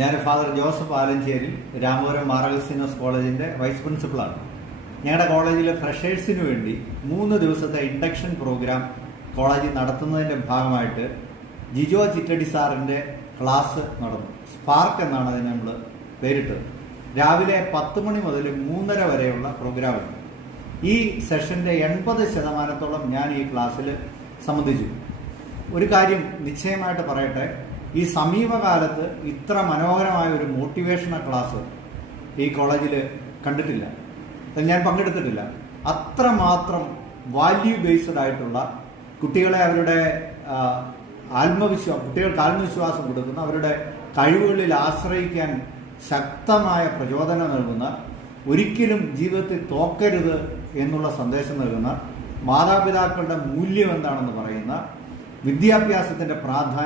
ഞാൻ father Joseph Alencherry, Ramapuram മാറഗസ്തീനോസ് കോളേജിൻ്റെ vice പ്രിൻസിപ്പളാണ്. ഞങ്ങളുടെ കോളേജിലെ ഫ്രഷേഴ്സിന് വേണ്ടി 3 ദിവസത്തെ ഇൻഡക്ഷൻ പ്രോഗ്രാം കോളേജിൽ നടത്തുന്നതിൻ്റെ ഭാഗമായിട്ട് ജിജോ ചിറ്റടി സാറിൻ്റെ ക്ലാസ് നടന്നു. സ്പാർക്ക് എന്നാണ് അതിന് നമ്മൾ പേരിട്ടത്. രാവിലെ 10 മണി മുതൽ 3:30 വരെയുള്ള പ്രോഗ്രാമാണ്. ഈ സെഷൻ്റെ 80% ഞാൻ ഈ ക്ലാസ്സിൽ സംബന്ധിച്ചു. ഒരു കാര്യം നിശ്ചയമായിട്ട് പറയട്ടെ, ഈ സമീപകാലത്ത് ഇത്ര മനോഹരമായ ഒരു മോട്ടിവേഷണൽ ക്ലാസ് ഈ കോളേജിൽ കണ്ടിട്ടില്ല, ഞാൻ പങ്കെടുത്തിട്ടില്ല. അത്രമാത്രം വാല്യൂ ബേസ്ഡ് ആയിട്ടുള്ള കുട്ടികളെ അവരുടെ കുട്ടികൾക്ക് ആത്മവിശ്വാസം കൊടുക്കുന്ന, അവരുടെ കഴിവുകളിൽ ആശ്രയിക്കാൻ ശക്തമായ പ്രചോദനം നൽകുന്ന, ഒരിക്കലും ജീവിതത്തിൽ തോക്കരുത് എന്നുള്ള സന്ദേശം നൽകുന്ന, മാതാപിതാക്കളുടെ മൂല്യം എന്താണെന്ന് പറയുന്ന, വിദ്യാഭ്യാസത്തിൻ്റെ പ്രാധാന്യം